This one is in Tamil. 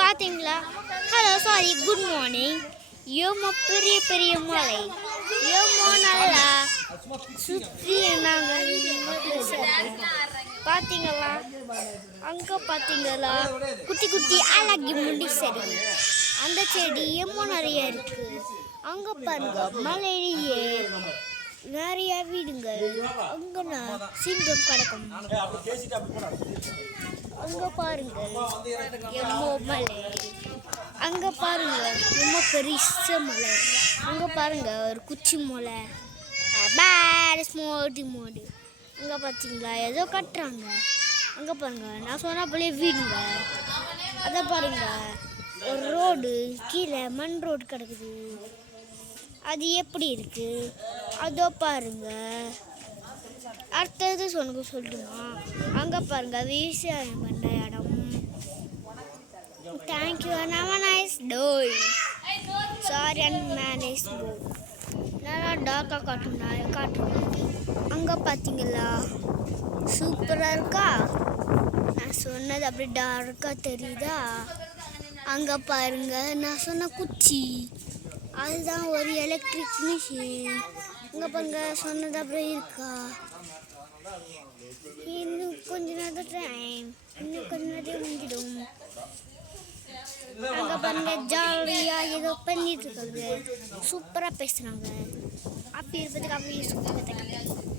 பார்த்தீங்களா? Hello sorry good morning. ஏமா பெரிய பெரிய மலை, ஏமா நல்லா சுற்றி நாங்கள் பார்த்தீங்களா? அங்கே பார்த்தீங்களா குட்டி குட்டி அழகி முண்டி செடி, அந்த செடி ஏமா நிறைய இருக்கு. அங்கே பாருங்க மலையிலேயே நிறைய வீடுங்கள். அங்கே சிங்கம் கிடக்கும். அங்கே பாருங்க எம்மோ மலை, அங்கே பாருங்க ரொம்ப பெரிய மலை. அங்கே பாருங்க ஒரு குச்சி மலை மோடி மோடி. அங்கே பார்த்தீங்களா ஏதோ கட்டுறாங்க. அங்கே பாருங்க நான் சொன்ன போலே வீடுங்க. அதை பாருங்க ஒரு ரோடு கீழே மண் ரோடு கிடக்குது. அது எப்படி இருக்கு அதோ பாருங்க. அடுத்தது சொல்லட்டுமா? அங்கே பாருங்க விவசாயம் பண்ண இடம். Thank you have a nice day. Sorry and manage நல்லா டார்க்காக காட்டுறேன். அங்கே பார்த்தீங்களா சூப்பராக இருக்கா? நான் சொன்னது அப்படி டார்க்காக தெரியுதா? அங்கே பாருங்க நான் சொன்ன குச்சி, அதுதான் ஒரு எலக்ட்ரிக் மிஷின். அங்கே பாருங்க சொன்னது அப்படி இருக்கா? இன்னும் கொஞ்ச நேரம் டைம், இன்னும் கொஞ்ச நேரம் முடிஞ்சிடும். அங்கே பாருங்க ஜாலியாக ஏதோ பண்ணிட்டு இருக்காங்க, சூப்பராக பேசுகிறாங்க. அப்படி இருப்பதுக்கு அப்படி சூப்பராக